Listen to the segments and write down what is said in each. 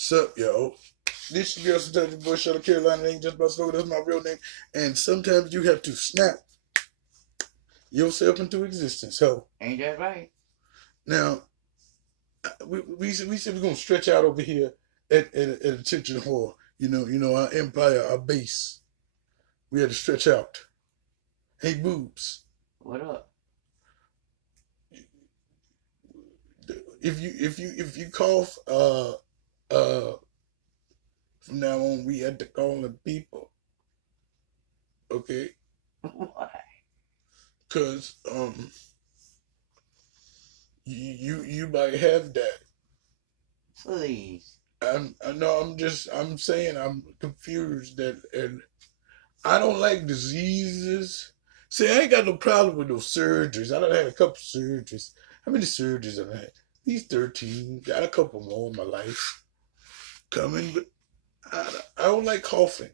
Sup, yo? This your girl, Kentucky boy, Charlotte Carolina. Ain't just about slow. That's my real name. And sometimes you have to snap yourself into existence. So, ain't that right? Now, we said we're gonna stretch out over here at Attention Hall. You know our empire, our base. We had to stretch out. Hey, boobs. What up? If you cough, from now on we had to call the people. Okay. Why? Cause you might have that. Please. I'm saying I'm confused and I don't like diseases. See, I ain't got no problem with no surgeries. I done had a couple surgeries. How many surgeries have I had? These 13. Got a couple more in my life coming, but I don't like coughing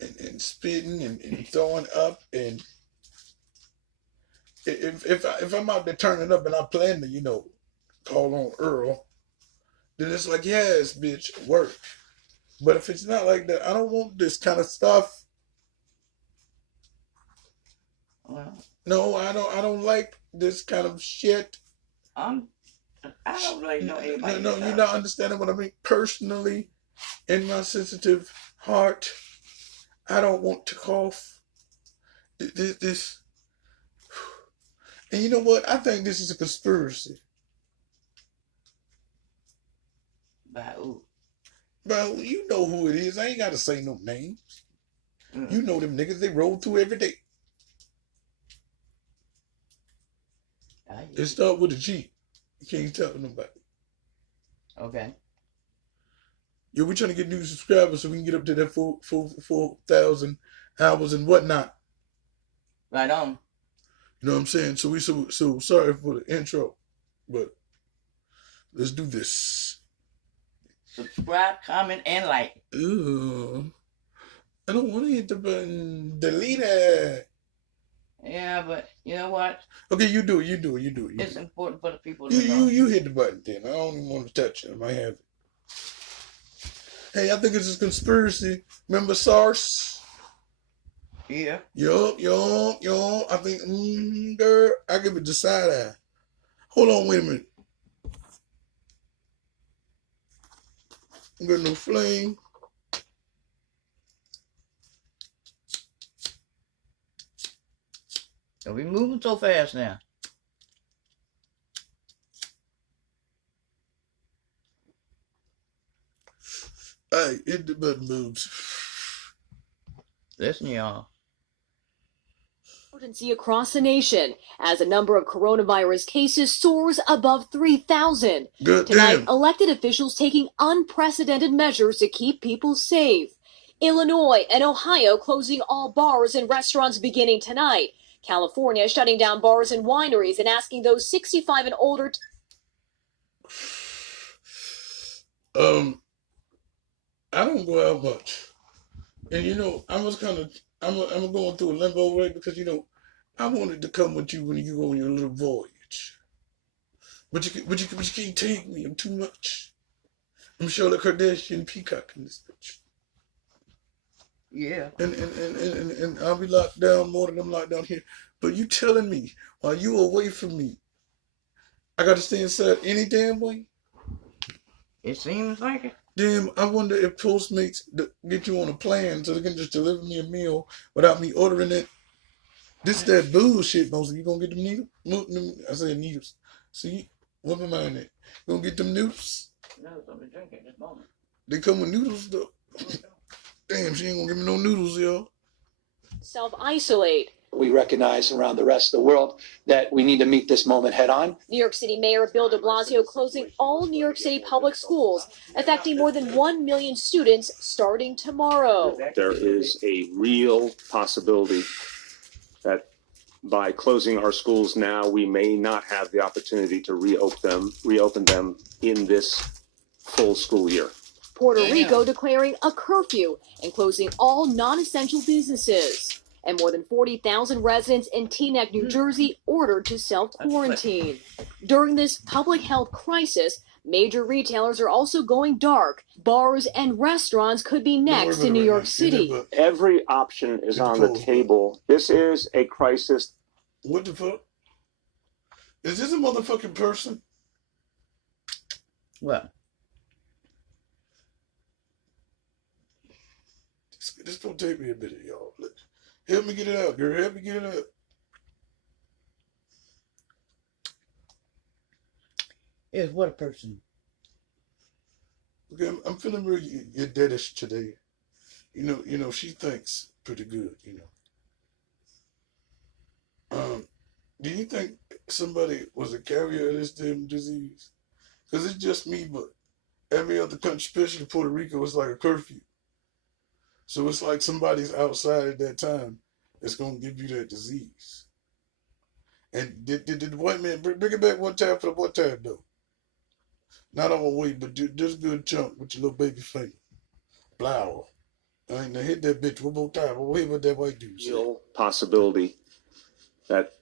and spitting and throwing up. And if I'm out there turning up and I plan to, call on Earl, then it's like, yes, bitch, work. But if it's not like that, I don't want this kind of stuff. Well, no, I don't like this kind of shit. I don't really know anybody. No, you're not understanding what I mean. Personally, in my sensitive heart, I don't want to cough. This. And you know what? I think this is a conspiracy. By who? Bro, you know who it is. I ain't got to say no names. You know them niggas. They roll through every day. It start with a G. You can't tell nobody. Okay. Yo, we're trying to get new subscribers so we can get up to that 4,000 hours and whatnot. Right on. You know what I'm saying? So we so sorry for the intro, but let's do this. Subscribe, comment, and like. Ooh, I don't want to hit the button. Delete it. Yeah, but you know what? Okay, you do it. It's important for the people to know. You hit the button then. I don't even want to touch it. I might have it. Hey, I think it's a conspiracy. Remember SARS? Yeah. Yup. I think, girl, I give it the side eye. Hold on, wait a minute. I'm getting no flame. Don't be moving so fast now. Hey, hit the button, boobs. Listen, y'all. Emergency across the nation as a number of coronavirus cases soars above 3,000. Tonight, elected officials taking unprecedented measures to keep people safe. Illinois and Ohio closing all bars and restaurants beginning tonight. California shutting down bars and wineries and asking those 65 and older. I don't go out much, and I was I'm going through a limbo right because I wanted to come with you when you go on your little voyage, but you can't take me. I'm too much. I'm Charlotte Kardashian Peacock in this bitch. Yeah. And I'll be locked down more than I'm locked down here. But you telling me while you away from me, I got to stay inside any damn way? It seems like it. Damn, I wonder if Postmates get you on a plan so they can just deliver me a meal without me ordering it. This is that bullshit, mostly. You gonna get them needles? I said needles. See, what am I in it? You gonna get them noodles? No, something to drink at this moment. They come with noodles, though. Damn, she ain't gonna give me no noodles, yo. Self-isolate. We recognize around the rest of the world that we need to meet this moment head on. New York City Mayor Bill de Blasio closing all New York City public schools, affecting more than 1 million students starting tomorrow. There is a real possibility that by closing our schools now, we may not have the opportunity to reopen them in this full school year. Puerto Rico declaring a curfew and closing all non-essential businesses. And more than 40,000 residents in Teaneck, New Jersey, ordered to self-quarantine. During this public health crisis, Major retailers are also going dark. Bars and restaurants could be next in New York City. Every option is on the table. This is a crisis. What the fuck? Is this a motherfucking person? What? This gonna take me a minute, y'all. Help me get it out, girl. Help me get it out. Is what a person? Okay, I'm feeling really your deadish today. You know, she thinks pretty good, you know. Do you think somebody was a carrier of this damn disease? Because it's just me, but every other country, especially Puerto Rico, it's like a curfew. So it's like somebody's outside at that time that's going to give you that disease. And did the white man bring it back one time for the one time, though? Not all the way, but just a good chunk with your little baby finger. Blow. I ain't hit that bitch one more time. We'll hear what that white dude said. Real possibility that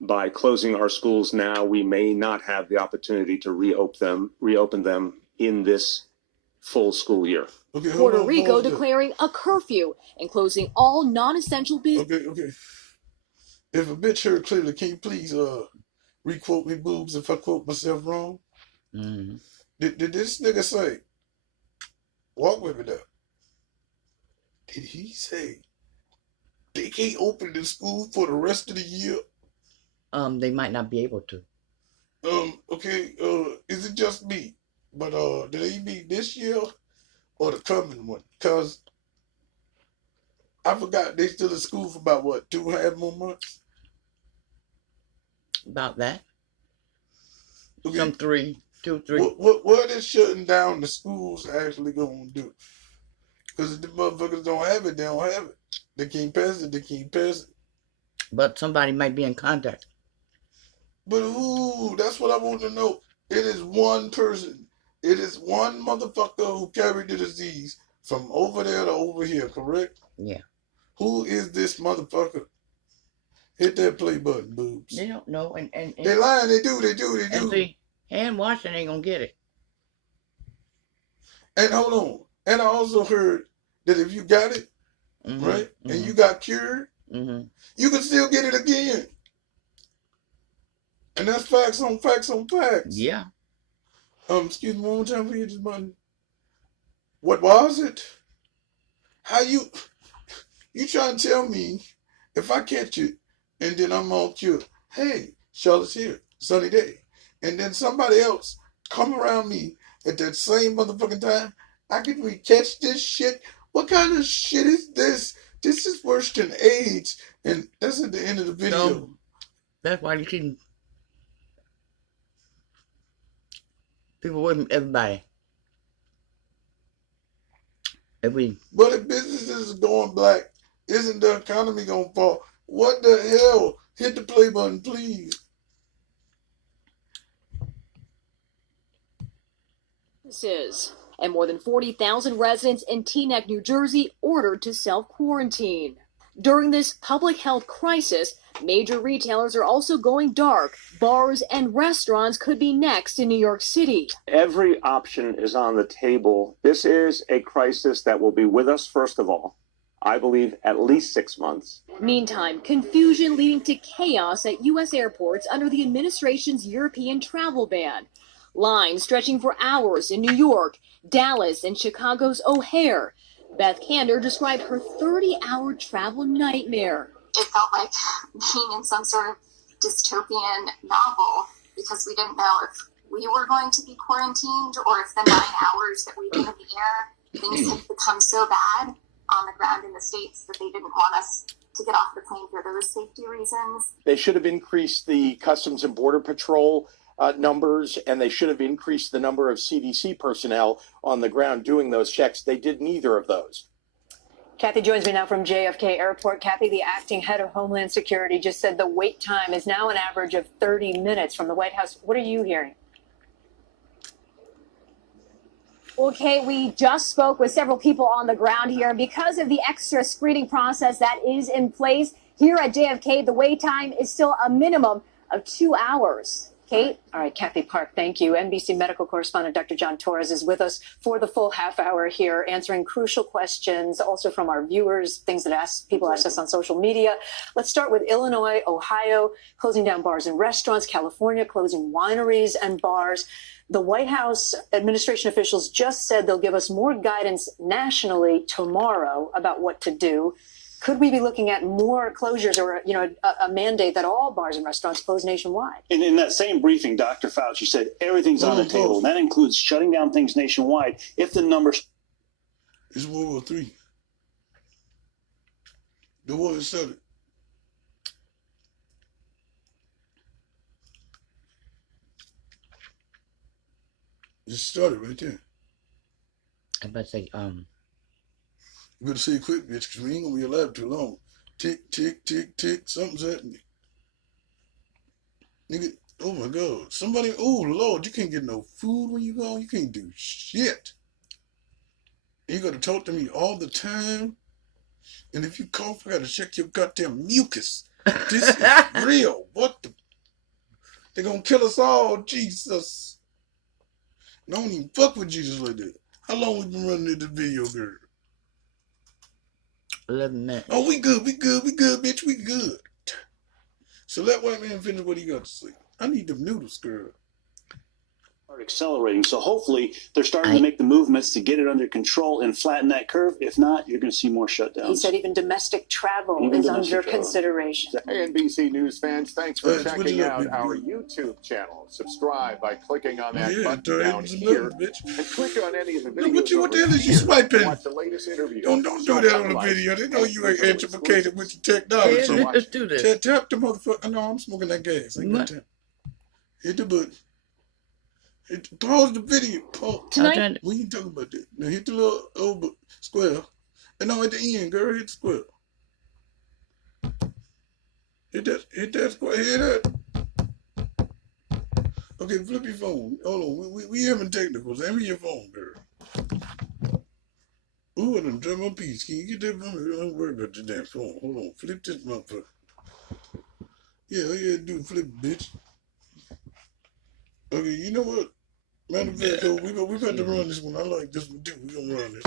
by closing our schools now, we may not have the opportunity to reopen them in this full school year. Okay, Puerto Rico declaring a curfew and closing all non-essential business. Okay. If a bitch heard clearly, can you please re-quote me, boobs, if I quote myself wrong? Mm-hmm. Did this nigga say, walk with me now? Did he say they can't open the school for the rest of the year? They might not be able to. Okay, is it just me? But did they mean this year or the coming one? Because I forgot they still in school for about what, 2.5 more months? About that. Okay. Some 3. What is shutting down the schools actually gonna do? Because if the motherfuckers don't have it, they don't have it. They can't pass it. But somebody might be in contact. But who? That's what I want to know. It is one person. It is one motherfucker who carried the disease from over there to over here, correct? Yeah. Who is this motherfucker? Hit that play button, boobs. They don't know. And they lying. They do. And see, hand washing ain't gonna get it. And hold on. And I also heard that if you got it, right, and you got cured, you can still get it again. And that's facts on facts on facts. Yeah. Excuse me one more time for you, just button. What was it? How you trying to tell me if I catch it and then I'm all cured? Hey, Charlotte's here, sunny day. And then somebody else come around me at that same motherfucking time. I can catch this shit. What kind of shit is this? This is worse than AIDS. And that's at the end of the video. So, that's why you see people with everybody. But if businesses are going black, isn't the economy gonna fall? What the hell? Hit the play button, please. And more than 40,000 residents in Teaneck, New Jersey, ordered to self-quarantine. During this public health crisis, major retailers are also going dark. Bars and restaurants could be next in New York City. Every option is on the table. This is a crisis that will be with us, first of all, I believe, at least 6 months. Meantime, confusion leading to chaos at U.S. airports under the administration's European travel ban. Lines stretching for hours in New York, Dallas, and Chicago's O'Hare. Beth Kander described her 30-hour travel nightmare. It felt like being in some sort of dystopian novel because we didn't know if we were going to be quarantined or if the 9 hours that we'd been in the air, things had become so bad on the ground in the States that they didn't want us to get off the plane for those safety reasons. They should have increased the Customs and Border Patrol numbers, and they should have increased the number of CDC personnel on the ground doing those checks. They did neither of those. Kathy joins me now from JFK Airport. Kathy, the acting head of Homeland Security, just said the wait time is now an average of 30 minutes from the White House. What are you hearing? Okay, we just spoke with several people on the ground here. And because of the extra screening process that is in place here at JFK, the wait time is still a minimum of 2 hours. Kate? All right, Kathy Park, thank you. NBC medical correspondent Dr. John Torres is with us for the full half hour here, answering crucial questions, also from our viewers, things that people ask us on social media. Let's start with Illinois, Ohio, closing down bars and restaurants, California closing wineries and bars. The White House administration officials just said they'll give us more guidance nationally tomorrow about what to do. Could we be looking at more closures or, a mandate that all bars and restaurants close nationwide? And in that same briefing, Dr. Fauci said everything's on the table. And that includes shutting down things nationwide if the numbers. It's World War III. The war is started. It started right there. I'm about to say, You better say quick, bitch, because we ain't gonna be alive too long. Tick, tick, tick, tick, something's happening. Nigga, oh my God. Somebody, oh Lord, you can't get no food when you go. You can't do shit. You gotta talk to me all the time. And if you cough, I gotta check your goddamn mucus. This is real. What the? They're gonna kill us all, Jesus. Don't even fuck with Jesus like that. How long we been running this video, girl? 11 minutes. Oh, we good, bitch, we good. So let white man finish what he got to say. I need them noodles, girl. Are accelerating. So hopefully they're starting to make the movements to get it under control and flatten that curve. If not, you're going to see more shutdowns. He said even domestic travel is under consideration. Hey, NBC News fans, thanks for checking out our YouTube channel. Subscribe by clicking on that button down here, and click on any of the videos. What the hell is you swiping? Watch the latest interview. Don't do that on the video. They know you ain't educated with the technology. Yeah, let's do this. Tap the motherfucker. No, I'm smoking that gas. Ain't got time. Hit the button. Pause the video. Pause. Tonight, we can talk about that. Now hit the little over square. And no, at the end, girl, hit the square. Hit that square. Hit that. Okay, flip your phone. Hold on. We having technicals. Hand me your phone, girl. Ooh, I done dropped my piece. Can you get that phone? Don't worry about the damn phone. Hold on. Flip this motherfucker. Yeah, all you gotta do is flip it, bitch. Okay, you know what? Matter of fact, we about to run this one. I like this one too. We gonna run this.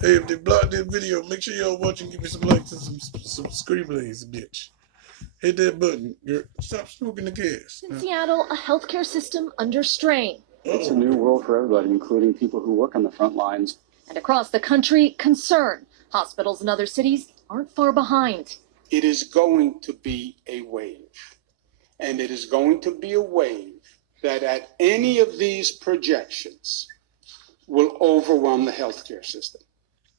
Hey, if they block this video, make sure y'all watch and give me some likes and some screamlays, bitch. Hit that button, girl. Stop smoking the gas. in Seattle, a healthcare system under strain. It's a new world for everybody, including people who work on the front lines. And across the country, concern. Hospitals in other cities aren't far behind. It is going to be a wave. And it is going to be a wave that at any of these projections will overwhelm the healthcare system.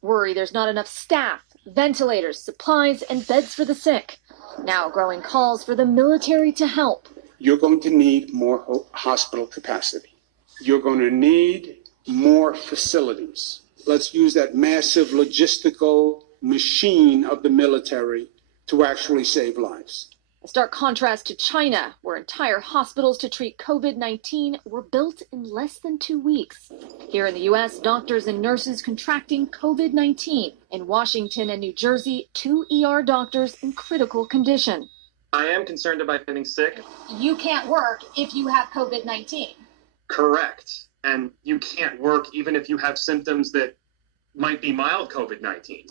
Worry there's not enough staff, ventilators, supplies, and beds for the sick. Now growing calls for the military to help. You're going to need more hospital capacity. You're going to need more facilities. Let's use that massive logistical machine of the military to actually save lives. A stark contrast to China, where entire hospitals to treat COVID-19 were built in less than 2 weeks. Here in the U.S., doctors and nurses contracting COVID-19. In Washington and New Jersey, 2 ER doctors in critical condition. I am concerned about getting sick. You can't work if you have COVID-19. Correct. And you can't work even if you have symptoms that might be mild COVID-19.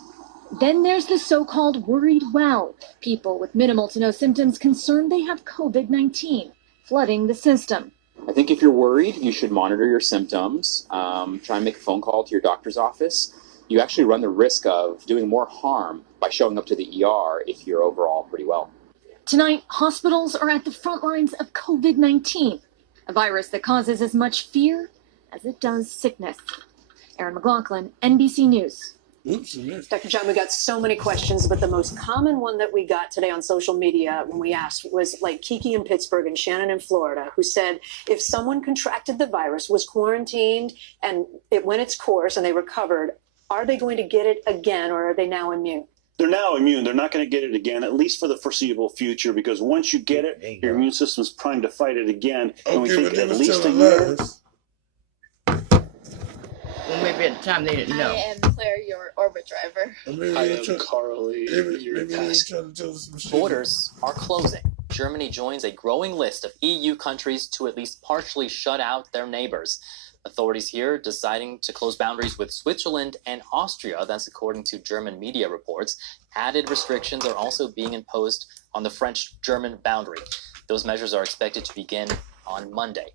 Then there's the so-called worried well, people with minimal to no symptoms concerned they have COVID-19, flooding the system. I think if you're worried, you should monitor your symptoms, try and make a phone call to your doctor's office. You actually run the risk of doing more harm by showing up to the ER if you're overall pretty well. Tonight, hospitals are at the front lines of COVID-19, a virus that causes as much fear as it does sickness. Erin McLaughlin, NBC News. Dr. John, we got so many questions, but the most common one that we got today on social media when we asked was like Kiki in Pittsburgh and Shannon in Florida, who said if someone contracted the virus, was quarantined, and it went its course and they recovered, are they going to get it again, or are they now immune? They're now immune. They're not going to get it again, at least for the foreseeable future, because once you get it, your immune system's primed to fight it again. And we think at least a year. Well, maybe at the time they didn't know. I am Claire, your Orbit driver. I am Carly, your passenger. Borders are closing. Germany joins a growing list of EU countries to at least partially shut out their neighbors. Authorities here deciding to close boundaries with Switzerland and Austria. That's according to German media reports. Added restrictions are also being imposed on the French-German boundary. Those measures are expected to begin on Monday.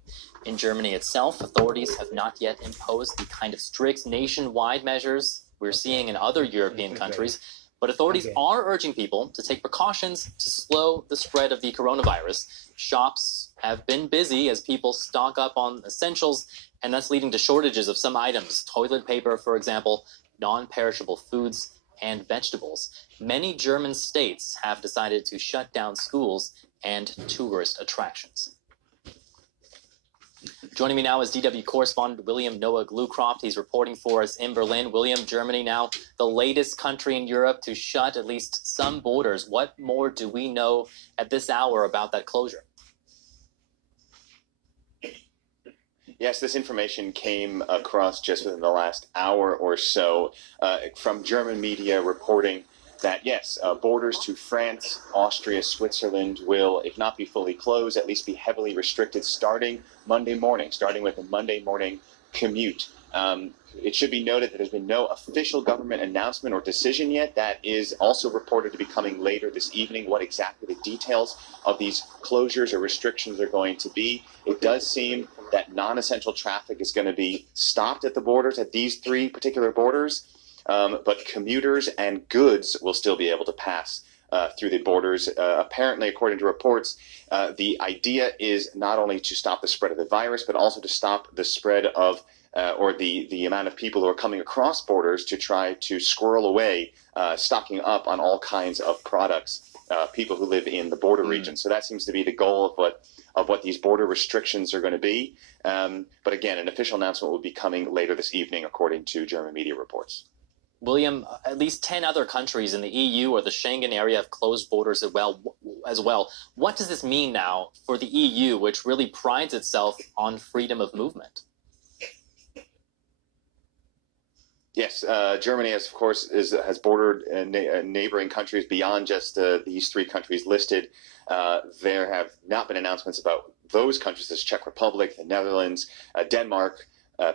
In Germany itself, authorities have not yet imposed the kind of strict nationwide measures we're seeing in other European countries, but authorities are urging people to take precautions to slow the spread of the coronavirus. Shops have been busy as people stock up on essentials, and that's leading to shortages of some items, toilet paper, for example, non-perishable foods, and vegetables. Many German states have decided to shut down schools and tourist attractions. Joining me now is DW correspondent William Noah Glucroft. He's reporting for us in Berlin. William, Germany now the latest country in Europe to shut at least some borders. What more do we know at this hour about that closure? Yes, this information came across just within the last hour or so from German media reporting that, yes, borders to France, Austria, Switzerland will, if not be fully closed, at least be heavily restricted starting Monday morning, starting with a Monday morning commute. It should be noted that there's been no official government announcement or decision yet. That is also reported to be coming later this evening, what exactly the details of these closures or restrictions are going to be. It does seem that non-essential traffic is going to be stopped at the borders, at these three particular borders, but commuters and goods will still be able to pass through the borders. Apparently, according to reports, the idea is not only to stop the spread of the virus, but also to stop the spread of or the amount of people who are coming across borders to try to squirrel away, stocking up on all kinds of products, people who live in the border region. So that seems to be the goal of what these border restrictions are going to be. But again, an official announcement will be coming later this evening, according to German media reports. William, at least 10 other countries in the EU or the Schengen area have closed borders as well. What does this mean now for the EU, which really prides itself on freedom of movement? Yes, Germany, of course, has bordered neighboring countries beyond just these three countries listed. There have not been announcements about those countries as Czech Republic, the Netherlands, Denmark,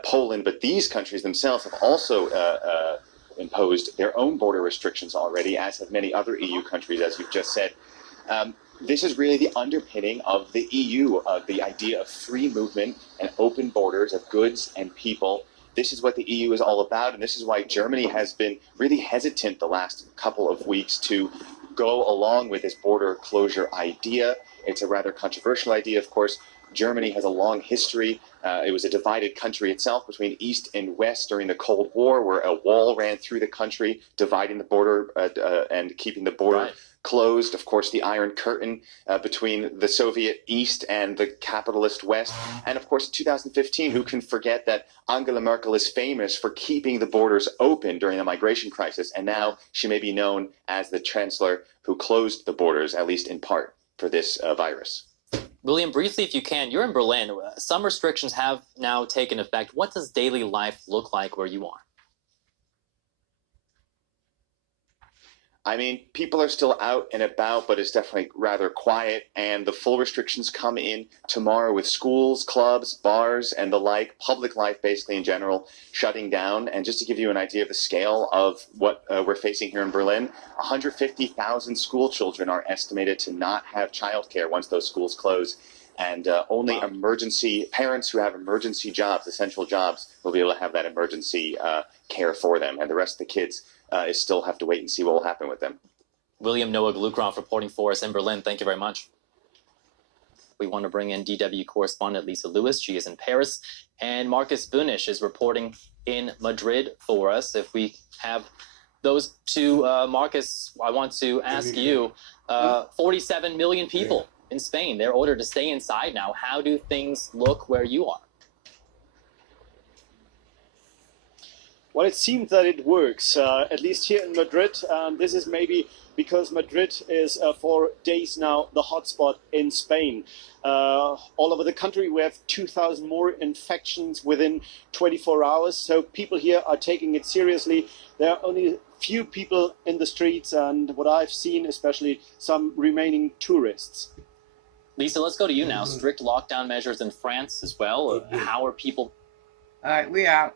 Poland, but these countries themselves have also imposed their own border restrictions already, as have many other EU countries, as you've just said. This is really the underpinning of the EU, of the idea of free movement and open borders of goods and people. This is what the EU is all about, and this is why Germany has been really hesitant the last couple of weeks to go along with this border closure idea. It's a rather controversial idea, of course. Germany has a long history. It was a divided country itself between East and West during the Cold War, where a wall ran through the country, dividing the border and keeping the border closed. Of course, the Iron Curtain between the Soviet East and the capitalist West. And of course, in 2015, who can forget that Angela Merkel is famous for keeping the borders open during the migration crisis. And now she may be known as the chancellor who closed the borders, at least in part, for this virus. William, briefly, if you can, you're in Berlin. Some restrictions have now taken effect. What does daily life look like where you are? I mean, people are still out and about, but it's definitely rather quiet. And the full restrictions come in tomorrow with schools, clubs, bars, and the like, public life basically in general, shutting down. And just to give you an idea of the scale of what we're facing here in Berlin, 150,000 school children are estimated to not have childcare once those schools close. And only parents who have emergency jobs, essential jobs, will be able to have that emergency care for them. And the rest of the kids still have to wait and see what will happen with them. William Noah Glucroft reporting for us in Berlin. Thank you very much. We want to bring in DW correspondent Lisa Lewis. She is in Paris. And Marcus Bunish is reporting in Madrid for us. If we have those two, Marcus, I want to ask you, 47 million people in Spain, they're ordered to stay inside now. How do things look where you are? Well, it seems that it works, at least here in Madrid. This is maybe because Madrid is, for days now, the hotspot in Spain. All over the country, we have 2,000 more infections within 24 hours. So people here are taking it seriously. There are only few people in the streets, and what I've seen, especially some remaining tourists. Lisa, let's go to you now. Strict lockdown measures in France as well. How are people? All right, we out.